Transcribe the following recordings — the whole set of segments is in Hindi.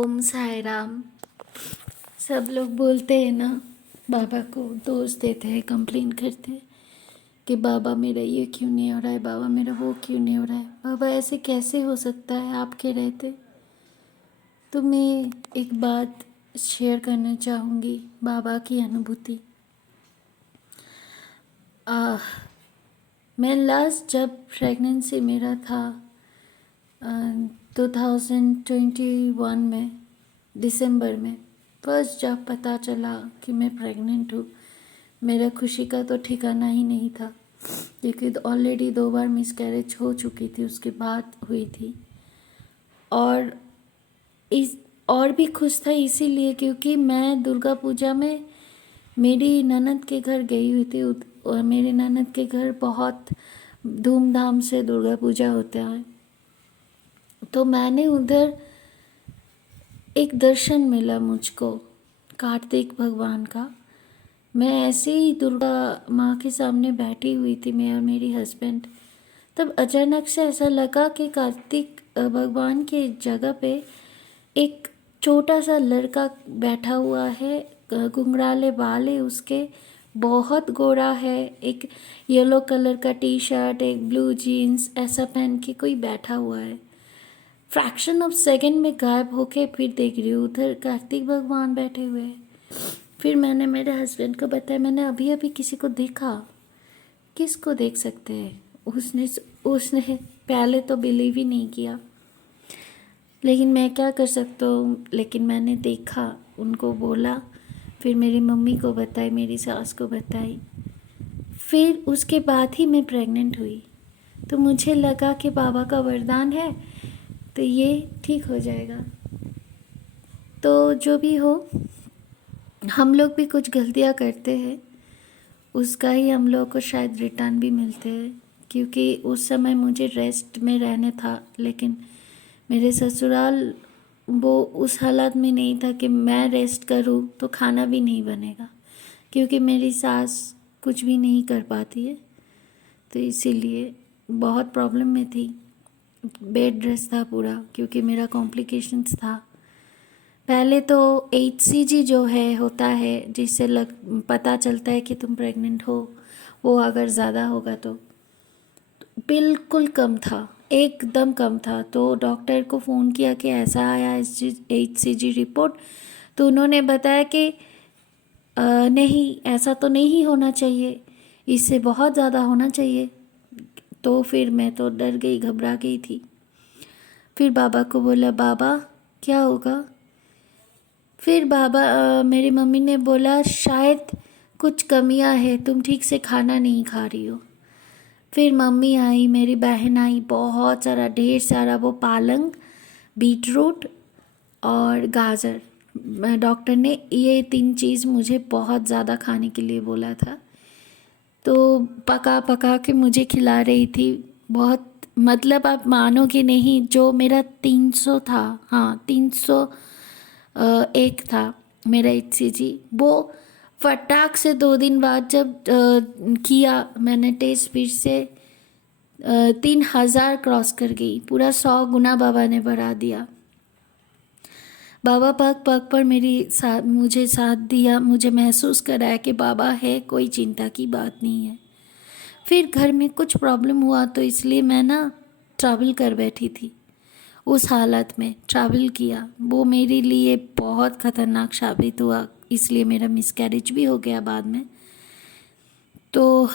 ओम साई राम। सब लोग बोलते हैं ना, बाबा को दोष देते हैं, कंप्लेन करते हैं कि बाबा मेरा ये क्यों नहीं हो रहा है, बाबा मेरा वो क्यों नहीं हो रहा है। बाबा ऐसे कैसे हो सकता है आपके रहते। तो मैं एक बात शेयर करना चाहूँगी, बाबा की अनुभूति। मैं लास्ट जब प्रेगनेंसी मेरा था 2021 में दिसंबर में, फर्स्ट जब पता चला कि मैं प्रेग्नेंट हूँ, मेरा खुशी का तो ठिकाना ही नहीं था, क्योंकि ऑलरेडी 2 बार मिसकैरेज हो चुकी थी, उसके बाद हुई थी। और इस और भी खुश था इसीलिए क्योंकि मैं दुर्गा पूजा में मेरी ननद के घर गई हुई थी, और मेरे ननद के घर बहुत धूमधाम से दुर्गा पूजा होता है। तो मैंने उधर एक दर्शन मिला मुझको कार्तिक भगवान का। मैं ऐसे ही दुर्गा माँ के सामने बैठी हुई थी, मैं और मेरी हस्बैंड। तब अचानक से ऐसा लगा कि कार्तिक भगवान के जगह पे एक छोटा सा लड़का बैठा हुआ है, घुंघराले बाल है उसके, बहुत गोरा है, एक येलो कलर का टी शर्ट, एक ब्लू जीन्स ऐसा पहन के कोई बैठा हुआ है। फ्रैक्शन ऑफ सेकंड में गायब होके फिर देख रही हूँ उधर कार्तिक भगवान बैठे हुए हैं। फिर मैंने मेरे हस्बैंड को बताया, मैंने अभी अभी किसी को देखा। किसको देख सकते हैं? उसने उसने पहले तो बिलीव ही नहीं किया, लेकिन मैं क्या कर सकता हूँ। लेकिन मैंने देखा, उनको बोला, फिर मेरी मम्मी को बताई, मेरी सास को बताई। फिर उसके बाद ही मैं प्रेग्नेंट हुई। तो मुझे लगा कि बाबा का वरदान है तो ये ठीक हो जाएगा। तो जो भी हो, हम लोग भी कुछ गलतियाँ करते हैं, उसका ही हम लोग को शायद रिटर्न भी मिलते हैं। क्योंकि उस समय मुझे रेस्ट में रहने था, लेकिन मेरे ससुराल वो उस हालत में नहीं था कि मैं रेस्ट करूं तो खाना भी नहीं बनेगा, क्योंकि मेरी सास कुछ भी नहीं कर पाती है। तो इसीलिए बहुत प्रॉब्लम में थी। बेड रेस्ट था पूरा, क्योंकि मेरा कॉम्प्लिकेशंस था। पहले तो HCG जो है होता है, जिससे पता चलता है कि तुम प्रेग्नेंट हो, वो अगर ज़्यादा होगा तो बिल्कुल कम था, एकदम कम था। तो डॉक्टर को फ़ोन किया कि ऐसा आया HCG रिपोर्ट। तो उन्होंने बताया कि नहीं, ऐसा तो नहीं होना चाहिए, इससे बहुत ज़्यादा होना चाहिए। तो फिर मैं तो डर गई, घबरा गई थी। फिर बाबा को बोला, बाबा क्या होगा? फिर बाबा मेरी मम्मी ने बोला, शायद कुछ कमियां है, तुम ठीक से खाना नहीं खा रही हो। फिर मम्मी आई, मेरी बहन आई, बहुत सारा, ढेर सारा वो पालक, बीटरूट और गाजर। डॉक्टर ने ये 3 चीज़ मुझे बहुत ज़्यादा खाने के लिए बोला था। तो पका पका के मुझे खिला रही थी बहुत। मतलब आप मानोगे नहीं, जो मेरा 300 था, हाँ 301 था मेरा HCG, वो फटाक से 2 दिन बाद जब किया मैंने टेस्ट, फिर से 3000 क्रॉस कर गई। पूरा 100 गुना बाबा ने बढ़ा दिया। बाबा पग पग पर मुझे साथ दिया, मुझे महसूस कराया कि बाबा है, कोई चिंता की बात नहीं है। फिर घर में कुछ प्रॉब्लम हुआ, तो इसलिए मैं ना ट्रैवल कर बैठी थी। उस हालत में ट्रैवल किया, वो मेरे लिए बहुत ख़तरनाक साबित हुआ, इसलिए मेरा मिसकैरेज भी हो गया बाद में। तो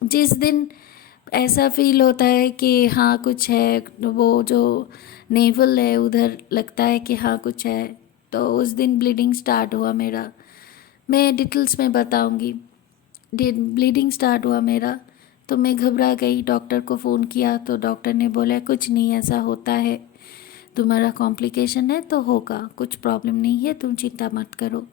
जिस दिन ऐसा फील होता है कि हाँ कुछ है, वो जो नेवल है उधर लगता है कि हाँ कुछ है, तो उस दिन ब्लीडिंग स्टार्ट हुआ मेरा। मैं डिटेल्स में बताऊंगी। ब्लीडिंग स्टार्ट हुआ मेरा, तो मैं घबरा गई, डॉक्टर को फ़ोन किया। तो डॉक्टर ने बोला, कुछ नहीं, ऐसा होता है, तुम्हारा कॉम्प्लिकेशन है तो होगा, कुछ प्रॉब्लम नहीं है, तुम चिंता मत करो।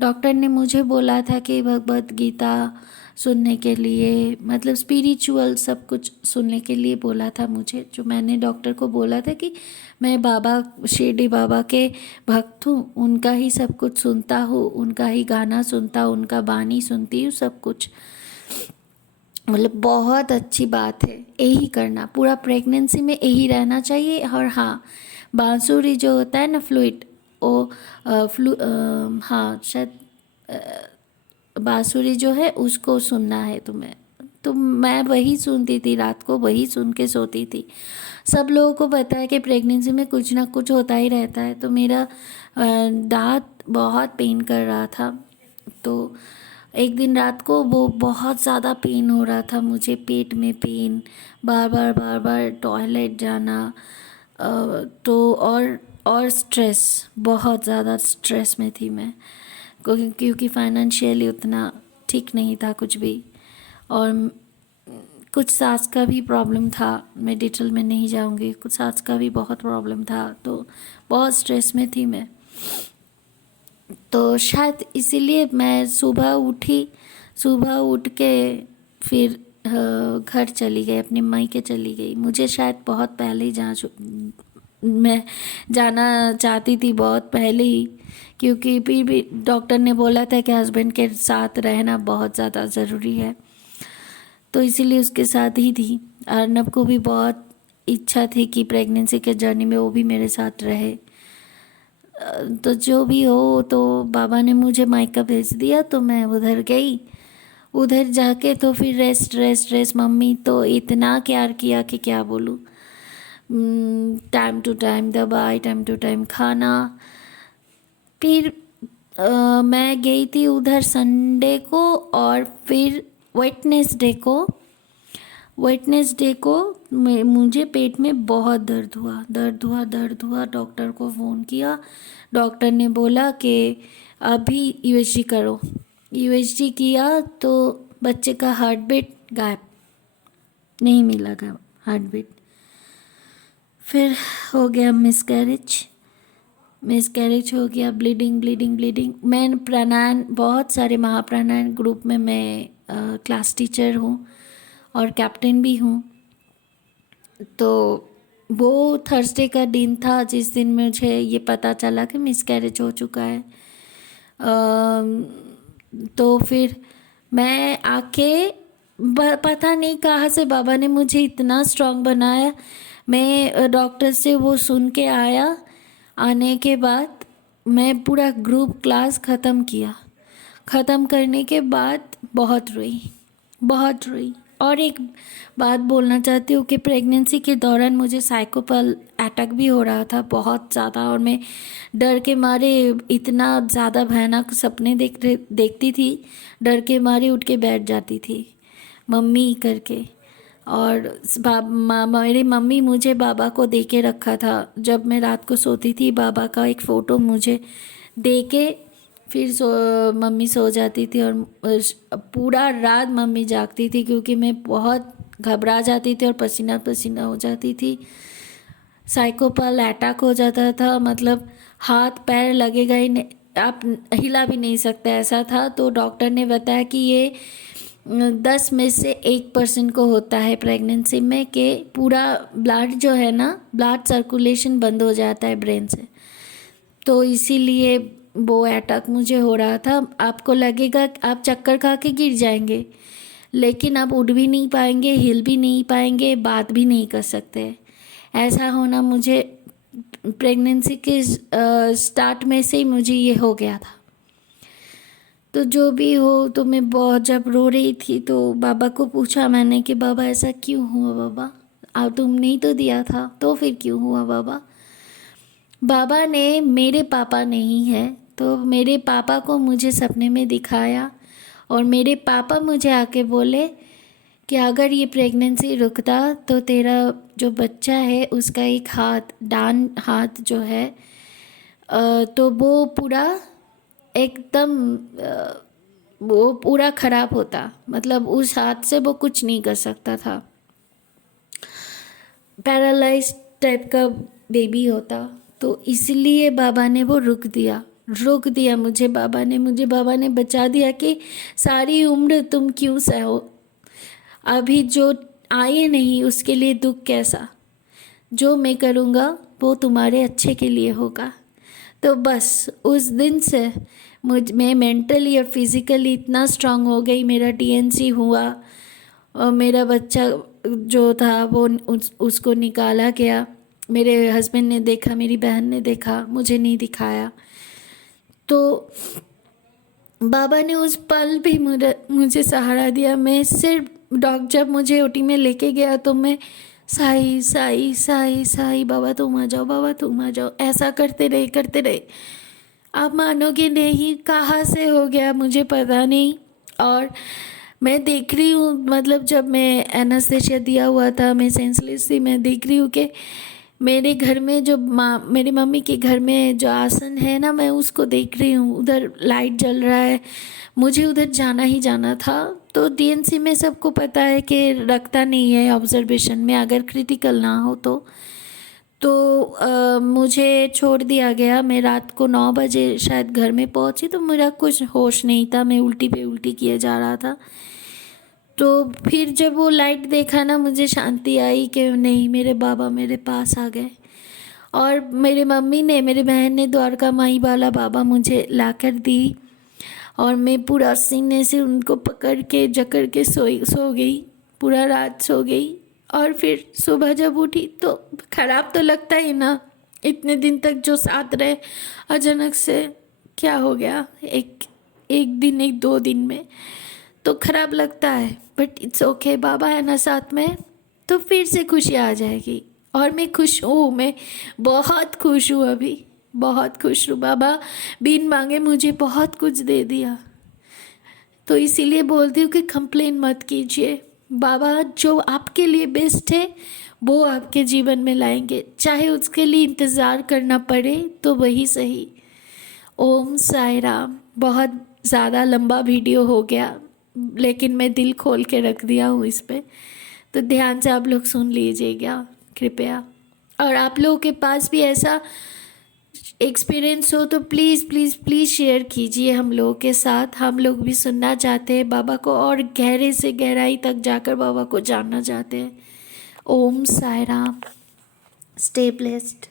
डॉक्टर ने मुझे बोला था कि भगवत गीता सुनने के लिए, मतलब स्पिरिचुअल सब कुछ सुनने के लिए बोला था मुझे। जो मैंने डॉक्टर को बोला था कि मैं बाबा, शिरडी बाबा के भक्त हूँ, उनका ही सब कुछ सुनता हूँ, उनका ही गाना सुनता हूँ, उनका बानी सुनती हूँ, सब कुछ। मतलब बहुत अच्छी बात है, यही करना, पूरा प्रेगनेंसी में यही रहना चाहिए। और हाँ, बांसुरी जो होता है ना फ्लूइड, वो हाँ शायद बांसुरी जो है उसको सुनना है तुम्हें। तो मैं वही सुनती थी, रात को वही सुन के सोती थी। सब लोगों को पता है कि प्रेगनेंसी में कुछ ना कुछ होता ही रहता है। तो मेरा दांत बहुत पेन कर रहा था। तो एक दिन रात को वो बहुत ज़्यादा पेन हो रहा था मुझे, पेट में पेन, बार बार टॉयलेट जाना। तो और स्ट्रेस, बहुत ज़्यादा स्ट्रेस में थी मैं, क्योंकि फाइनेंशियली उतना ठीक नहीं था कुछ भी। और कुछ सांस का भी प्रॉब्लम था, मैं डिटेल में नहीं जाऊंगी। कुछ सांस का भी बहुत प्रॉब्लम था, तो बहुत स्ट्रेस में थी मैं। तो शायद इसीलिए मैं सुबह उठी, सुबह उठ के फिर घर चली गई, अपने मायके चली गई। मुझे शायद बहुत पहले ही मैं जाना चाहती थी, बहुत पहले ही, क्योंकि फिर भी डॉक्टर ने बोला था कि हस्बैंड के साथ रहना बहुत ज़्यादा ज़रूरी है। तो इसीलिए उसके साथ ही थी। अर्नब को भी बहुत इच्छा थी कि प्रेगनेंसी के जर्नी में वो भी मेरे साथ रहे। तो जो भी हो, तो बाबा ने मुझे मायका भेज दिया, तो मैं उधर गई। उधर जाके तो फिर रेस्ट रेस्ट रेस्ट, मम्मी तो इतना केयर किया कि क्या बोलूँ। टाइम टू टाइम दवाई, टाइम टू टाइम खाना। फिर मैं गई थी उधर संडे को, और फिर वेडनेसडे को मुझे पेट में बहुत दर्द हुआ। डॉक्टर को फ़ोन किया, डॉक्टर ने बोला कि अभी यूएसजी करो। यूएसजी किया तो बच्चे का हार्ट बीट गायब, नहीं मिला हार्ट बीट। फिर हो गया मिसकैरेज हो गया, ब्लीडिंग। मैं प्राणायाम, बहुत सारे महाप्राणायाम ग्रुप में मैं क्लास टीचर हूँ और कैप्टन भी हूँ। तो वो थर्सडे का दिन था जिस दिन मुझे ये पता चला कि मिसकैरेज हो चुका है। तो फिर मैं आके पता नहीं कहाँ से बाबा ने मुझे इतना स्ट्रांग बनाया। मैं डॉक्टर से वो सुन के आया, आने के बाद मैं पूरा ग्रुप क्लास ख़त्म किया। ख़त्म करने के बाद बहुत रोई। और एक बात बोलना चाहती हूँ कि प्रेगनेंसी के दौरान मुझे साइकोपैल अटैक भी हो रहा था बहुत ज़्यादा, और मैं डर के मारे इतना ज़्यादा भयानक सपने देखती थी, डर के मारे उठ के बैठ जाती थी मम्मी करके। और मेरी मम्मी मुझे बाबा को दे के रखा था। जब मैं रात को सोती थी, बाबा का एक फ़ोटो मुझे दे के फिर मम्मी सो जाती थी, और पूरा रात मम्मी जागती थी, क्योंकि मैं बहुत घबरा जाती थी और पसीना पसीना हो जाती थी। साइकोपैल अटैक हो जाता था, मतलब हाथ पैर लगेगा ही नहीं, आप हिला भी नहीं सकते, ऐसा था। तो डॉक्टर ने बताया कि ये 10 में से 1% को होता है प्रेगनेंसी में, कि पूरा ब्लड जो है ना, ब्लड सर्कुलेशन बंद हो जाता है ब्रेन से। तो इसीलिए वो अटैक मुझे हो रहा था। आपको लगेगा आप चक्कर खा के गिर जाएंगे, लेकिन आप उठ भी नहीं पाएंगे, हिल भी नहीं पाएंगे, बात भी नहीं कर सकते। ऐसा होना मुझे प्रेगनेंसी के स्टार्ट में से ही मुझे ये हो गया था। तो जो भी हो, तो मैं बहुत जब रो रही थी तो बाबा को पूछा मैंने कि बाबा ऐसा क्यों हुआ बाबा, तुमने ही तो दिया था, तो फिर क्यों हुआ बाबा। बाबा ने, मेरे पापा नहीं है, तो मेरे पापा को मुझे सपने में दिखाया, और मेरे पापा मुझे आके बोले कि अगर ये प्रेगनेंसी रुकता तो तेरा जो बच्चा है उसका एक हाथ, डान हाथ जो है, तो वो पूरा एकदम वो पूरा खराब होता, मतलब उस हाथ से वो कुछ नहीं कर सकता था, पैरालाइज टाइप का बेबी होता। तो इसलिए बाबा ने वो रोक दिया मुझे। बाबा ने बचा दिया कि सारी उम्र तुम क्यों सहो, अभी जो आए नहीं उसके लिए दुख कैसा, जो मैं करूँगा वो तुम्हारे अच्छे के लिए होगा। तो बस उस दिन से मैं मेंटली और फिज़िकली इतना स्ट्रांग हो गई। मेरा डीएनसी हुआ, और मेरा बच्चा जो था वो उसको निकाला गया, मेरे हस्बैंड ने देखा, मेरी बहन ने देखा, मुझे नहीं दिखाया। तो बाबा ने उस पल भी मुझे सहारा दिया। मैं सिर्फ जब मुझे ओटी में लेके गया तो मैं साई साई साई साई, बाबा तुम आ जाओ, बाबा तुम आ जाओ, ऐसा करते रहे। आप मानोगे नहीं, कहाँ से हो गया मुझे पता नहीं। और मैं देख रही हूँ, मतलब जब मैं एनेस्थेसिया दिया हुआ था, मैं सेंसलेस थी, मैं देख रही हूँ कि मेरे घर में जो मेरी मम्मी के घर में जो आसन है ना, मैं उसको देख रही हूँ, उधर लाइट जल रहा है, मुझे उधर जाना ही जाना था। तो डीएनसी में सबको पता है कि रखता नहीं है ऑब्जर्वेशन में, अगर क्रिटिकल ना हो तो मुझे छोड़ दिया गया। मैं रात को 9 बजे शायद घर में पहुंची, तो मेरा कुछ होश नहीं था, मैं उल्टी पे उल्टी किए जा रहा था। तो फिर जब वो लाइट देखा ना, मुझे शांति आई कि नहीं, मेरे बाबा मेरे पास आ गए। और मेरी मम्मी ने, मेरी बहन ने द्वारका माई वाला बाबा मुझे लाकर दी, और मैं पूरा सीने से उनको पकड़ के जकड़ के सो गई, पूरा रात सो गई। और फिर सुबह जब उठी तो ख़राब तो लगता ही ना, इतने दिन तक जो साथ रहे, अचानक से क्या हो गया, एक दिन, 1-2 दिन में तो ख़राब लगता है, बट इट्स ओके, बाबा है ना साथ में, तो फिर से खुशी आ जाएगी। और मैं खुश हूँ, मैं बहुत खुश हूँ, अभी बहुत खुश हूँ। बाबा बिन मांगे मुझे बहुत कुछ दे दिया। तो इसीलिए बोलती हूँ कि कंप्लेन मत कीजिए, बाबा जो आपके लिए बेस्ट है वो आपके जीवन में लाएंगे, चाहे उसके लिए इंतज़ार करना पड़े तो वही सही। ओम साई राम। बहुत ज़्यादा लंबा वीडियो हो गया, लेकिन मैं दिल खोल के रख दिया हूँ इस पे, तो ध्यान से आप लोग सुन लीजिएगा कृपया। और आप लोगों के पास भी ऐसा एक्सपीरियंस हो तो प्लीज़ प्लीज़ प्लीज़ शेयर कीजिए हम लोगों के साथ, हम लोग भी सुनना चाहते हैं बाबा को, और गहरे से गहराई तक जाकर बाबा को जानना चाहते हैं। ओम साई राम। Stay blessed.